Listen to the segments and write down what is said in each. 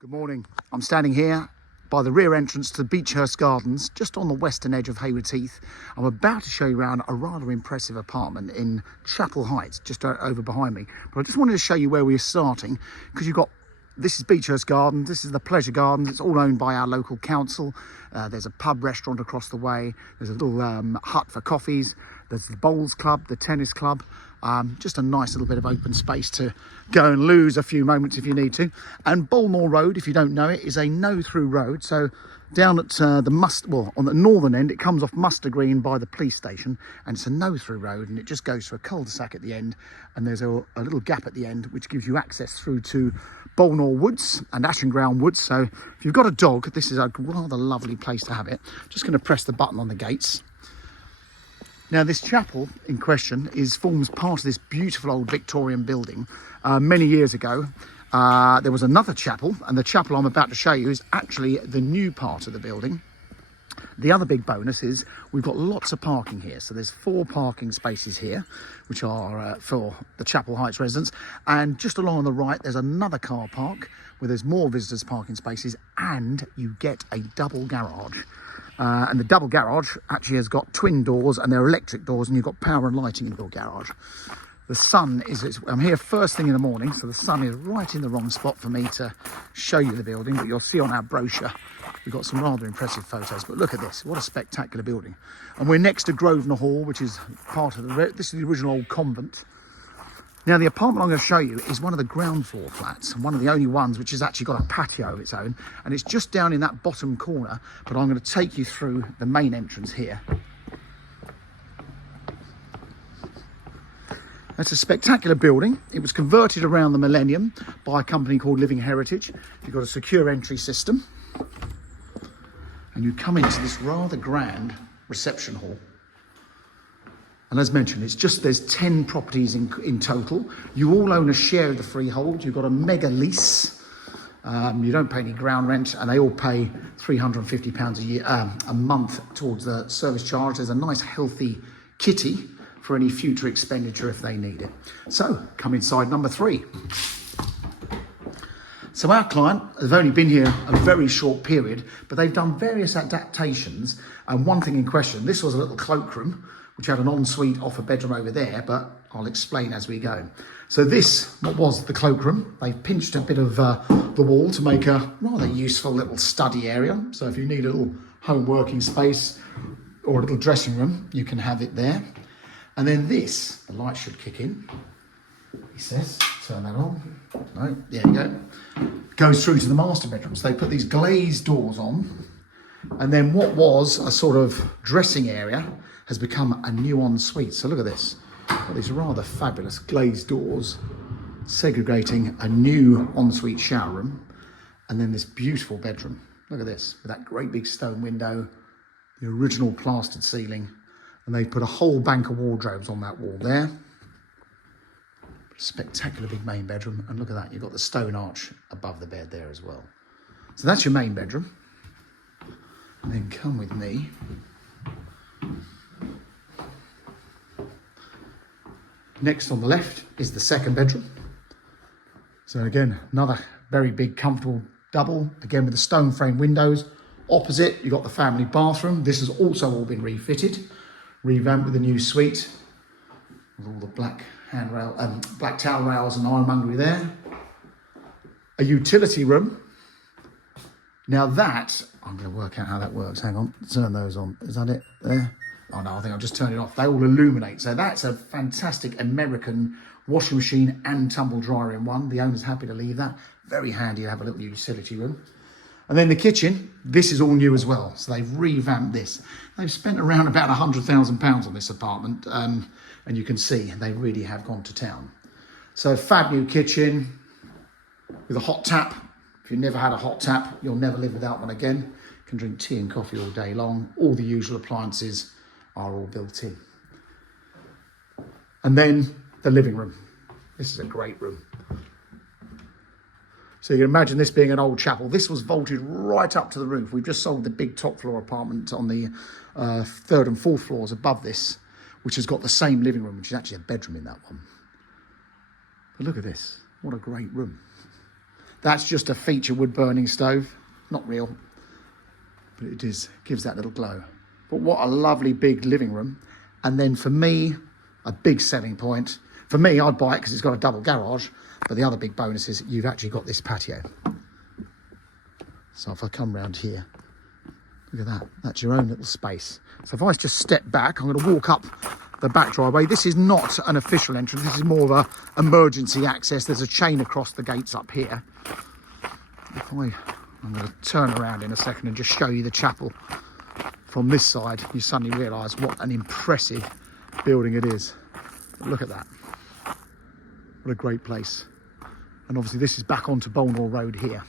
Good morning. I'm standing here by the rear entrance to Beechhurst Gardens, just on the western edge of Haywards Heath. I'm about to show you around a rather impressive apartment in Chapel Heights, just over behind me. But I just wanted to show you where we're starting, because this is Beechhurst Gardens, this is the Pleasure Gardens. It's all owned by our local council. There's a pub restaurant across the way. There's a little hut for coffees. There's the bowls club, the tennis club. Just a nice little bit of open space to go and lose a few moments if you need to. And Bolmore Road, if you don't know it, is a no-through road. So down at on the northern end, it comes off Muster Green by the police station, and it's a no-through road, and it just goes to a cul-de-sac at the end, and there's a little gap at the end which gives you access through to Bolmore Woods and Ashenground Woods. So if you've got a dog, this is a rather lovely place to have it. Just going to press the button on the gates. Now, this chapel in question forms part of this beautiful old Victorian building. Many years ago, there was another chapel, and the chapel I'm about to show you is actually the new part of the building. The other big bonus is we've got lots of parking here. So there's 4 parking spaces here, which are for the Chapel Heights residents. And just along on the right, there's another car park where there's more visitors parking spaces, and you get a double garage. And the double garage actually has got twin doors, and they're electric doors, and you've got power and lighting in your garage. The sun I'm here first thing in the morning, so the sun is right in the wrong spot for me to show you the building, but you'll see on our brochure, we've got some rather impressive photos. But look at this, what a spectacular building. And we're next to Grosvenor Hall, which is part of this is the original old convent. Now, the apartment I'm going to show you is one of the ground floor flats, and one of the only ones which has actually got a patio of its own, and it's just down in that bottom corner, but I'm going to take you through the main entrance here. It's a spectacular building. It was converted around the millennium by a company called Living Heritage. You've got a secure entry system, and you come into this rather grand reception hall. And as mentioned, there's 10 properties in total. You all own a share of the freehold. You've got a mega lease. You don't pay any ground rent, and they all pay £350 a month towards the service charge. There's a nice healthy kitty for any future expenditure if they need it. So come inside number 3. So our client has only been here a very short period, but they've done various adaptations. And one thing in question, this was a little cloakroom, which had an ensuite off a bedroom over there, but I'll explain as we go. So what was the cloakroom. They've pinched a bit of the wall to make a rather useful little study area. So if you need a little home working space or a little dressing room, you can have it there. And then the light should kick in. He says, turn that on. No, there you go. Goes through to the master bedroom. So they put these glazed doors on. And then what was a sort of dressing area has become a new ensuite. So look at this. Got these rather fabulous glazed doors segregating a new ensuite shower room, and then this beautiful bedroom. Look at this, with that great big stone window, the original plastered ceiling, and they put a whole bank of wardrobes on that wall there. Spectacular big main bedroom, and look at that, you've got the stone arch above the bed there as well. So that's your main bedroom. And then come with me. Next on the left is the second bedroom. So again, another very big, comfortable double, again with the stone frame windows. Opposite, you've got the family bathroom. This has also all been refitted, revamped with a new suite, with all the black black towel rails and ironmongery there. A utility room. Now that, I'm going to work out how that works. Hang on, turn those on. Is that it there? Oh no, I think I'll just turn it off. They all illuminate. So that's a fantastic American washing machine and tumble dryer in one. The owner's happy to leave that. Very handy to have a little utility room. And then the kitchen, this is all new as well. So they've revamped this. They've spent around about £100,000 on this apartment. And you can see they really have gone to town. So fab new kitchen with a hot tap. If you've never had a hot tap, you'll never live without one again. You can drink tea and coffee all day long. All the usual appliances are all built in. And then the living room. This is a great room. So you can imagine this being an old chapel. This was vaulted right up to the roof. We've just sold the big top floor apartment on the 3rd and 4th floors above this, which has got the same living room, which is actually a bedroom in that one. But look at this. What a great room. That's just a feature wood burning stove, not real, but it gives that little glow. But what a lovely big living room. And then for me, a big selling point. For me, I'd buy it because it's got a double garage, but the other big bonus is you've actually got this patio. So if I come round here, look at that, that's your own little space. So if I just step back, I'm going to walk up the back driveway. This is not an official entrance, this is more of a emergency access. There's a chain across the gates up here. I'm going to turn around in a second and just show you the chapel from this side. You suddenly realise what an impressive building it is. But look at that. What a great place. And obviously this is back onto Bolnor Road here.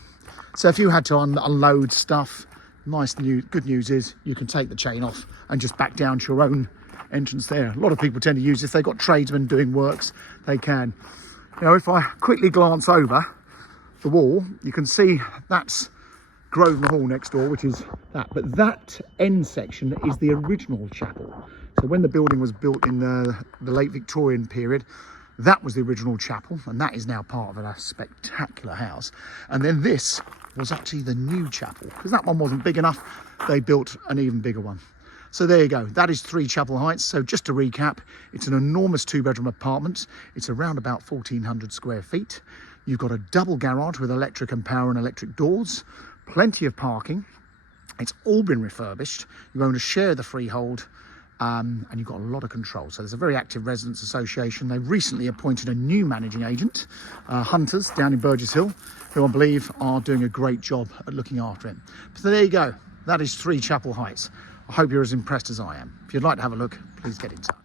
So if you had to unload stuff, good news is you can take the chain off and just back down to your own entrance there. A lot of people tend to use this. They've got tradesmen doing works, they can. You know, if I quickly glance over the wall, you can see that's Grosvenor Hall next door, which is that. But that end section is the original chapel. So when the building was built in the late Victorian period, that was the original chapel, and that is now part of a spectacular house. And then this was actually the new chapel, because that one wasn't big enough. They built an even bigger one. So there you go. That is 3 Chapel Heights. So just to recap, it's an enormous 2-bedroom apartment. It's around about 1,400 square feet. You've got a double garage with electric and power and electric doors, plenty of parking. It's all been refurbished. You own a share of the freehold. And you've got a lot of control. So there's a very active residents association. They've recently appointed a new managing agent, Hunters, down in Burgess Hill, who I believe are doing a great job at looking after it. So there you go. That is 3 Chapel Heights. I hope you're as impressed as I am. If you'd like to have a look, please get in touch.